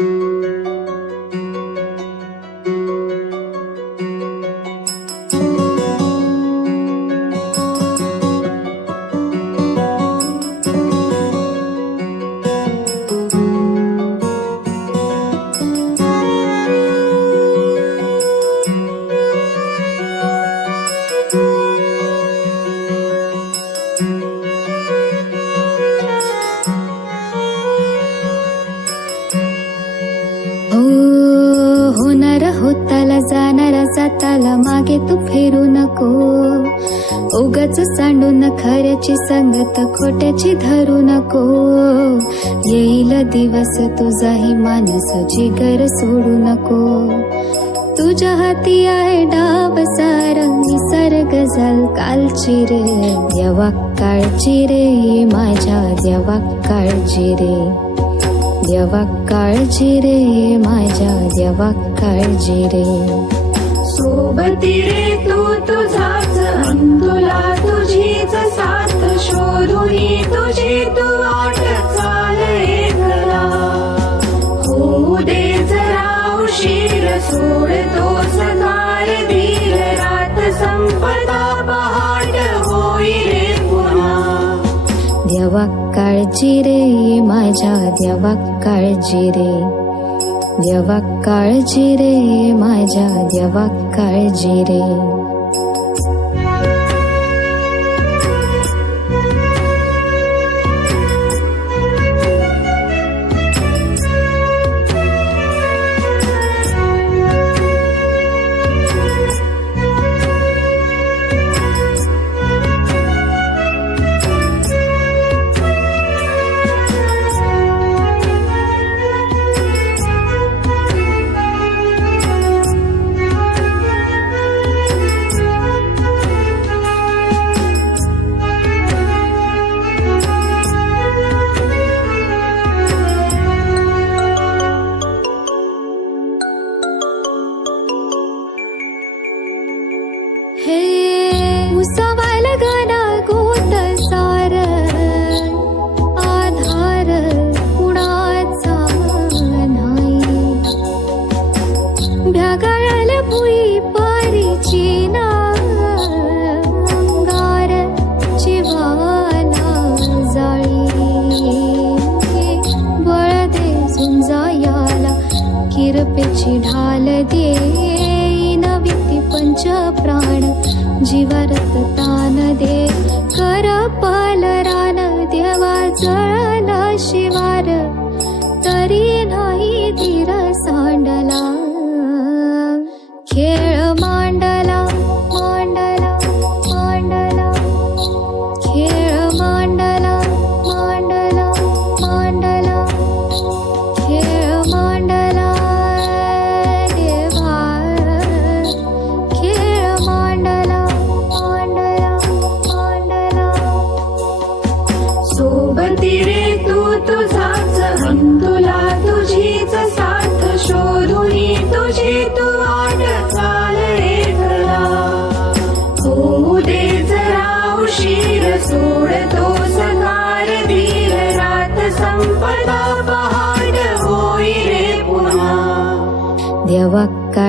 हो संगत खोट्याची धरू नको. येईल दिवस तुझाही मानस जिगर सोडू नको. तुझ्या हाती आहे डाव सार निसर्ग जल कालची रे देवा काळची रे माझ्या देवा काळजी रे देवा काळजी रे माझ्या देवा काळजी रे सोबती रे तू तुझाच तुला तुझीच सा शोधून तुझी तू वाट चाल एकला होऊ दे जरा उशीर सकार धीर रात संपदा पहाट होईल रे देवा काळजी रे माझ्या देवा काळजी रे. देवा काळजी रे माझ्या देवा काळजी रे. जीवारत तान दे कर पाल रान देवा जळला शिवार. तरी नाही धीर सांडला.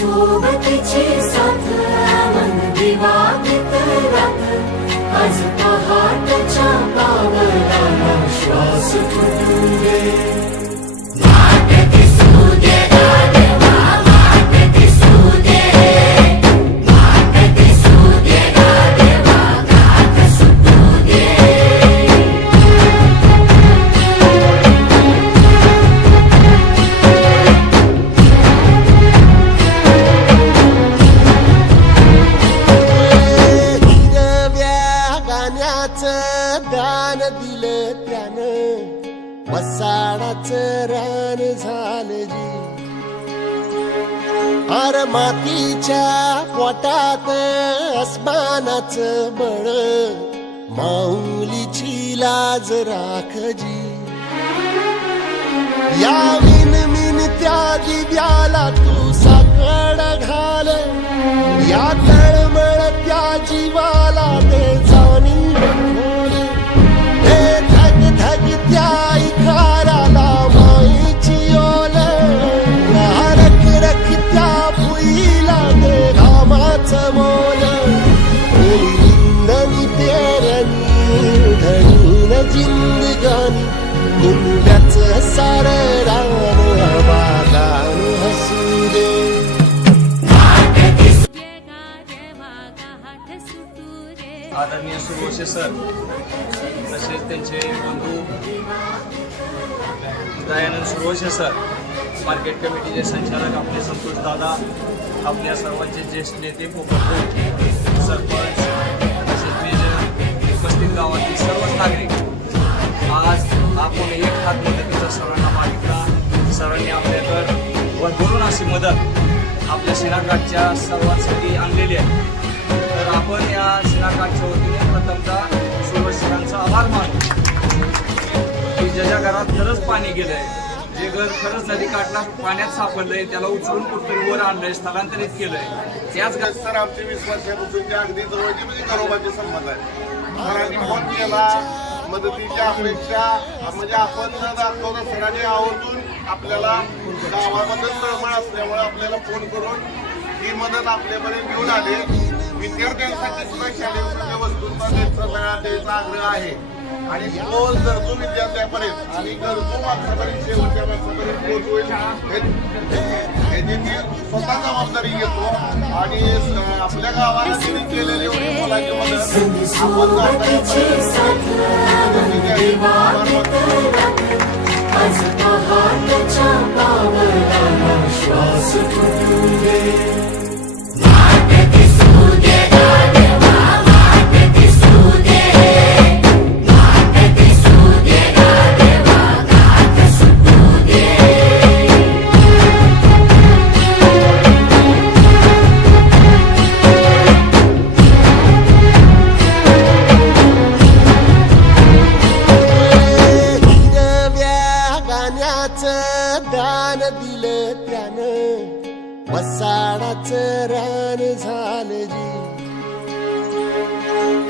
संग साथ मन दिवाळीत रात. आज पहाटच्या पावला श्वास गाण्याचं दान दिलं त्यानं. वसाडाचं रान झालं जी. अर मातीच्या पोटात अस्मानाचं बळ. माऊलीची लाज राखजी या मिन मिन त्या दिव्याला तू साकड घाल. या तळमळ त्या जीवाला दे आदरणीय सर तसेच त्यांचे बंधू दयानंद सुरोशे सर मार्केट कमिटीचे संचालक आपले संतोष दादा आपल्या सर्वांचे ज्येष्ठ नेते पोपट सरपंच तसेच मेजर उपस्थित गावातील सर्वच नागरिक. आज आपण एक हात मदतीचा सर्वांना मागितला. सरांनी आपल्याकडं भरभरून अशी मदत आपल्या सिनाकाठच्या सर्वांसाठी आणलेली आहे. आपण या सिनाकाठच्या वतीने प्रथमचा सुरक्षकांचा आभार मानतो. की ज्याच्या घरात खरंच पाणी गेलंय. जे घर खरंच नदी काठला पाण्यात सापडलंय त्याला उचलून कुठतरी वर आणलंय स्थलांतरित केलंय. त्याच घ- सर आमचे विश्वासापासून जे अगदी जवळचे म्हणजे घरोबाचे संबंध आहे. सरांनी फोन केला. मदतीच्या अपेक्षा म्हणजे आपण न दाखवता सरांनी आवर्जून आपल्याला गावामध्ये तळमळ असल्यामुळे आपल्याला फोन करून ही मदत आपल्यापर्यंत घेऊन आली. विद्यार्थ्यांसाठी सुद्धा शालेय वस्तूंचा त्यांचा सगळा द्यायचा आग्रह आहे आणि तो गरजू विद्यार्थ्यांपर्यंत आणि गरजू माणसापर्यंत शेवटच्या माणसापर्यंत पोहोचवेल हे- याची मी स्वतः जबाबदारी घेतो. आणि आपल्या गावाला त्यांनी केलेली एवढी मोलाची मदत आपण सोबतीची श्वास हिरव्या दान दिलं त्यानं. वसाडाचं रान झालं जी.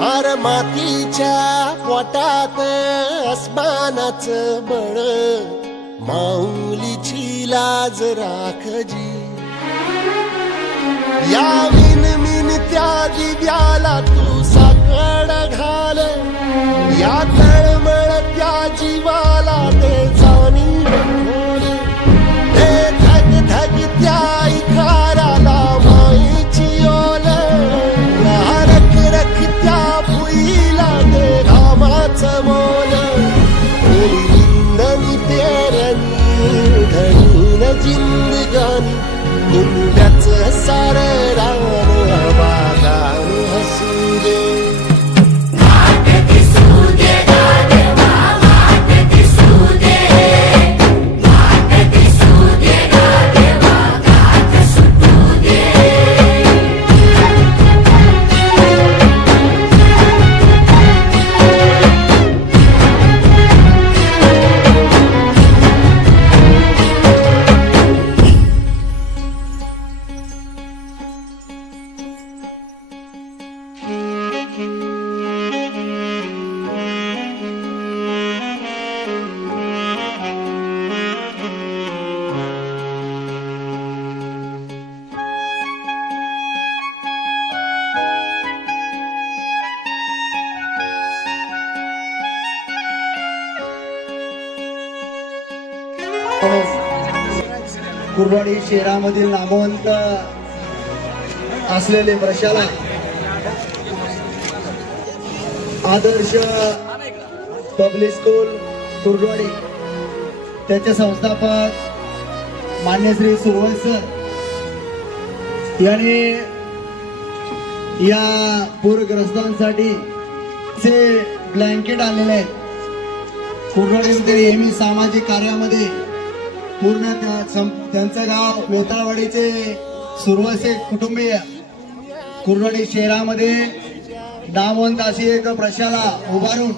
अर मातीच्या पोटात अस्मानाचं बळ. माऊलीची लाज राखजी या विन मिन त्या दिव्याला तू साकड घाल. या तळमळ त्या जीवाला दे zindگان कुर्बाडी शहरामधील नामवंत असलेले प्रशाला आदर्श पब्लिक स्कूल कुर्डवाडी त्याचे संस्थापक मान्य श्री सुरवळ सर यांनी या पूरग्रस्तांसाठी जे ब्लँकेट आलेले आहेत. कुर्रोडीमध्ये नेहमी सामाजिक कार्यामध्ये पूर्ण त्या- त्यांचं गाव वेताळवाडीचे सुरवसे कुटुंबीय कुर्रोडी शहरामध्ये नामवंत अशी एक प्रशाला उभारून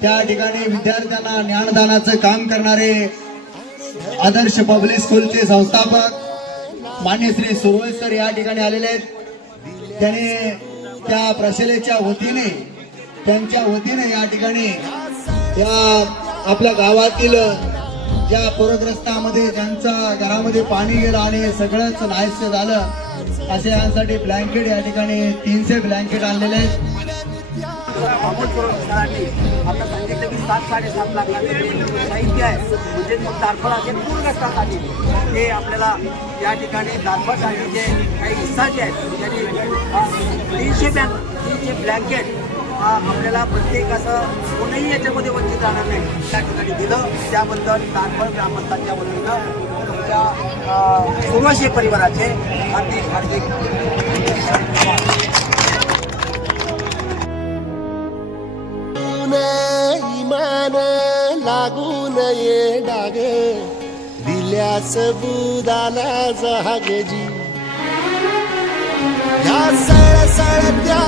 त्या ठिकाणी विद्यार्थ्यांना ज्ञानदानाचं काम करणारे आदर्श पब्लिक स्कूलचे संस्थापक मान्य श्री सुरवळ सर या ठिकाणी आलेले आहेत. त्याने त्या प्रशालेच्या वतीने त्यांच्या वतीने या ठिकाणी या आपल्या गावातील ज्या पूरग्रस्तामध्ये ज्यांच्या घरामध्ये पाणी गेलं आणि सगळंच नाहीसे झालं असे यांसाठी ब्लँकेट या ठिकाणी तीनशे ब्लँकेट आणलेले आहेत. अमोल सरांनी आता सांगितलं की सात साडेसात लाखाचं जे साहित्य आहे. म्हणजे मग दारफळ असेल पूरग्रस्तासाठी ते आपल्याला या ठिकाणी दारफळसाठी जे काही हिस्सा जे आहेत त्यांनी तीनशे बँक तीनशे ब्लँकेट हा आपल्याला प्रत्येक असं कोणीही याच्यामध्ये वंचित राहणार नाही. त्या ठिकाणी दिलं त्याबद्दल दारफळ ग्रामस्थांच्या वतीनं तुमच्या सुरवाशी परिवाराचे हार्दिक हार्दिक इमान लागून ये डाग दिल्यास बुदाला जहागजी. ह्या सळ त्या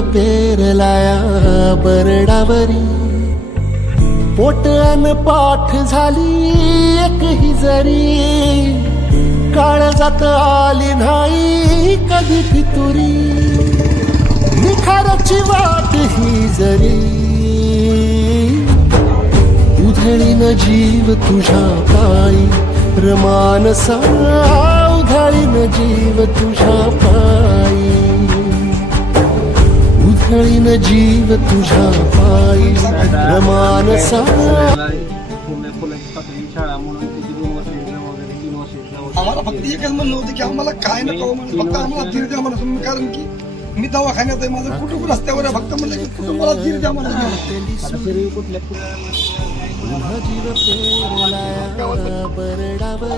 पेरलाया बरडावरी. पोट अन पाठ झाली एक ही जरी. काळ जात आली नाही कधी फितुरी. निखाराची वाट ही जरी. उधळीन जीव तुझ्या पायी. रमानसा उधळीन जीव तुझ्या पायी. Exam वगैरे तीन वर्ष exam वगैरे. आम्हाला फक्त एकच म्हणणं होतं की आम्हाला काय नको म्हणून फक्त आम्हाला धीर द्या म्हणून कारण की मी दवाखान्यात आहे माझं कुटुंब रस्त्यावर आहे फक्त म्हणलं की कुटुंबाला धीर द्या म्हणून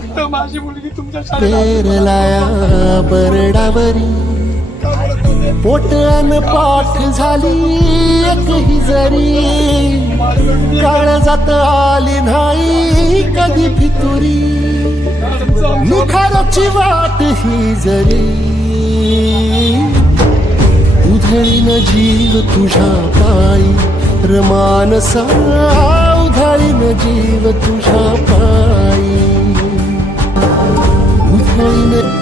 जीव माझी मुलगी तुमच्या पेरलाया बरडावरी पोटन पाठ झाली एक ही जरी. काळ जात आली नाही कधी फितुरी. निखाराची वाट ही जरी. उधळीन जीव तुझ्या पायी. रमानसा उधळीन जीव तुझ्या पायी. उधळीन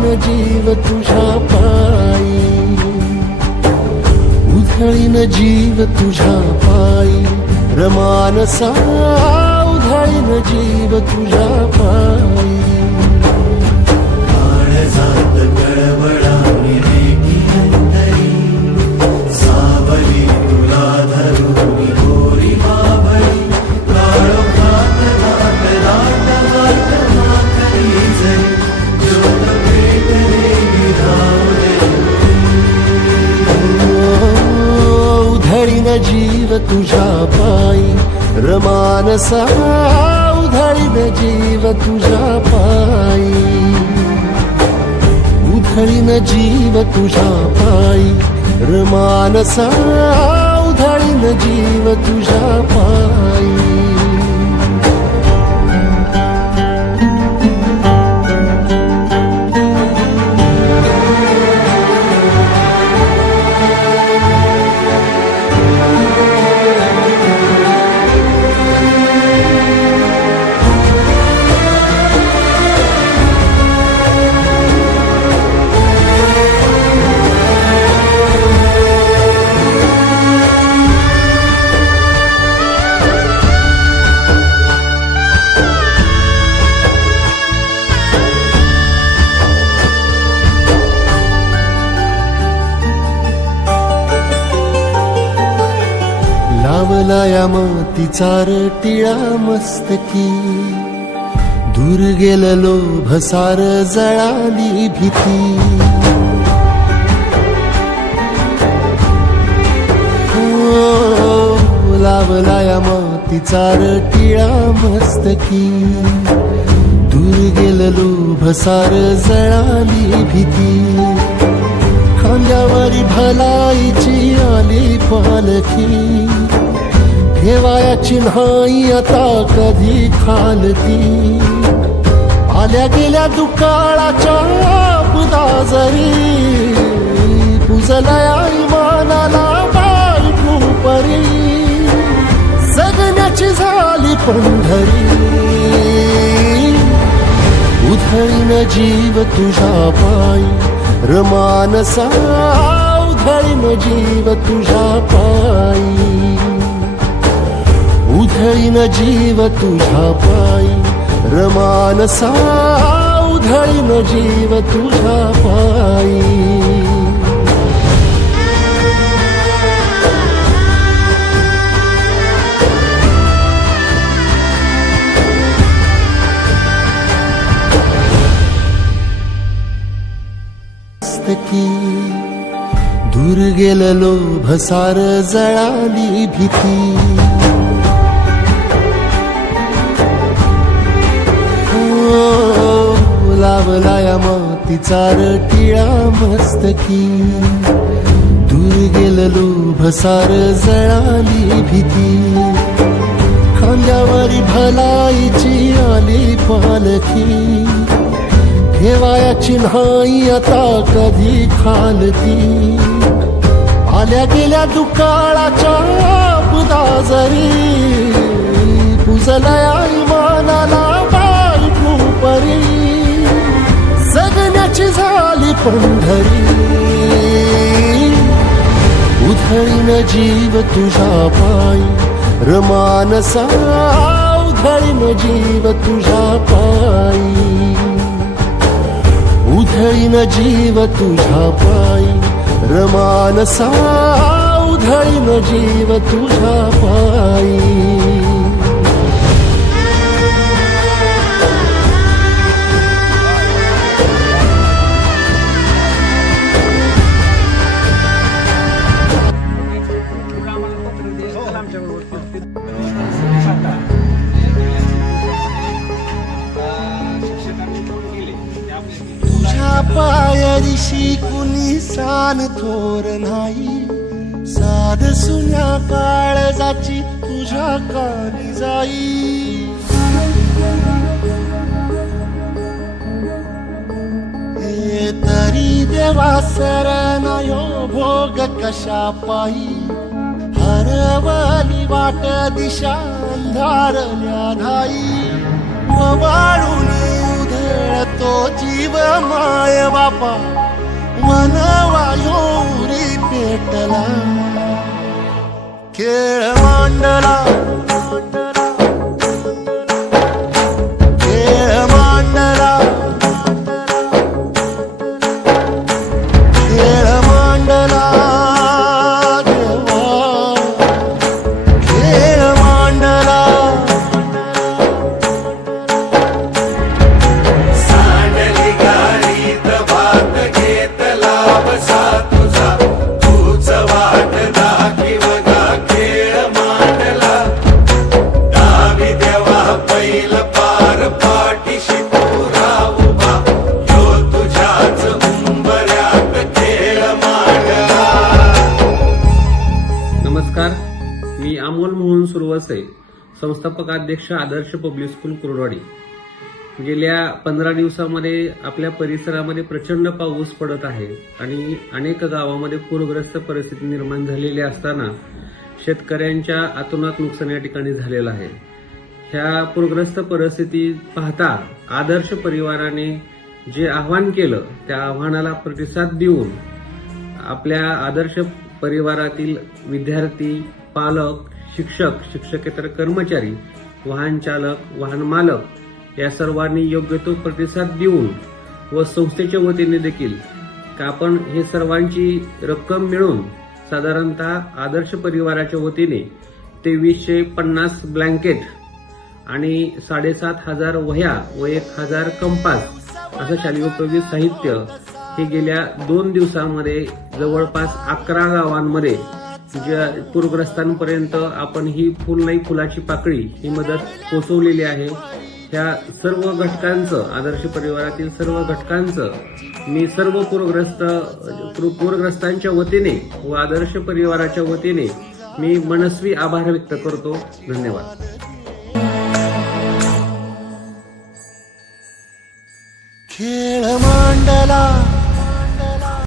न जीव तुझ्या पायी उधळीन जीव तुझ्या पायी रमानसा उधळीन जीव तुझ्या पायी जात गडबड जीव तुझ्या पायी रमानसा उधळीन जीव तुझ्या पायी उधळीन जीव तुझ्या पायी रमानसा उधळीन जीव तुझ्या पायी लावला तिचार टिळा मस्तकी. दूर गेलं भसार जळाली भीती. हो, तिचार टिळा मस्तकी. दूर गेलो भसार जळाली भीती. खांद्यावरी भलाईची आली पालखी. देवाया चिन्हाई आता कधी खालती? आल्या गेल्या दुकाळाच्या बुदाजरी पुजलया इमानाला बायकू परी जगण्याची झाली पंढरी. उधळीन जीव तुझा पायी रमानसा उधळीन जीव तुझा पायी. उधळीन जीव तुझ्या पायी. रमानसा उधळीन जीव तुझ्या पायी. दूर गेलं भसार जळाली भीती. लावला या मातीचा रटिळा मस्तकी. दूर गेलं भसार जळाली भीती. खांद्यावरी भलाईची आली पालखी. ठेवाया नाही आता कधी खालती. आल्या गेल्या दुकाळाच्या पुदाजरी पुजलया इमानाला पंढरी उधळीन जीव तुझा पायी. रमानसा उधळीन जीव तुझा पायी. उधळीन जीव तुझा पायी. रमानसा उधळीन जीव तुझा पायी. पायरीशी कुणी सान थोर नाही. साध सुन्या काळजाची तुझ्या कानी जाई. हे तरी देवा यो भोग कशा पायी. हरवली वाट दिशा अंधारल्या धाई वाळून उधळ तो जीव माय बापा वनवायोरी पेटला. खेळ मांडला. नमस्कार. मी अमोल मोहन सुरवसे संस्थापक अध्यक्ष आदर्श पब्लिक स्कूल कुरवाडी. गेल्या पंधरा दिवसामध्ये आपल्या परिसरामध्ये प्रचंड पाऊस पडत आहे आणि अनेक गावामध्ये पूरग्रस्त परिस्थिती निर्माण झालेली असताना शेतकऱ्यांच्या आतोनात नुकसान या ठिकाणी झालेलं आहे. ह्या पूरग्रस्त परिस्थिती पाहता आदर्श परिवाराने जे आव्हान केलं त्या आव्हानाला प्रतिसाद देऊन आपल्या आदर्श परिवारातील विद्यार्थी पालक शिक्षक शिक्षकेतर कर्मचारी वाहन चालक वाहन मालक या सर्वांनी योग्य तो प्रतिसाद देऊन व संस्थेच्या वतीने देखील का आपण हे सर्वांची रक्कम मिळून साधारणतः आदर्श परिवाराच्या वतीने तेवीसशे पन्नास ब्लँकेट आणि साडेसात हजार वह्या व एक हजार कंपास असं शालेयोपयोगी साहित्य हे गेल्या दोन दिवसामध्ये जवळपास अकरा गावांमध्ये ज्या पूरग्रस्तांपर्यंत आपण ही फुल नाही फुलाची पाकळी ही मदत पोचवलेली आहे. ह्या सर्व घटकांचं आदर्श परिवारातील सर्व घटकांचं मी सर्व पूरग्रस्त पूरग्रस्तांच्या वतीने व आदर्श परिवाराच्या वतीने मी मनस्वी आभार व्यक्त करतो. धन्यवाद. खेळ मांडला.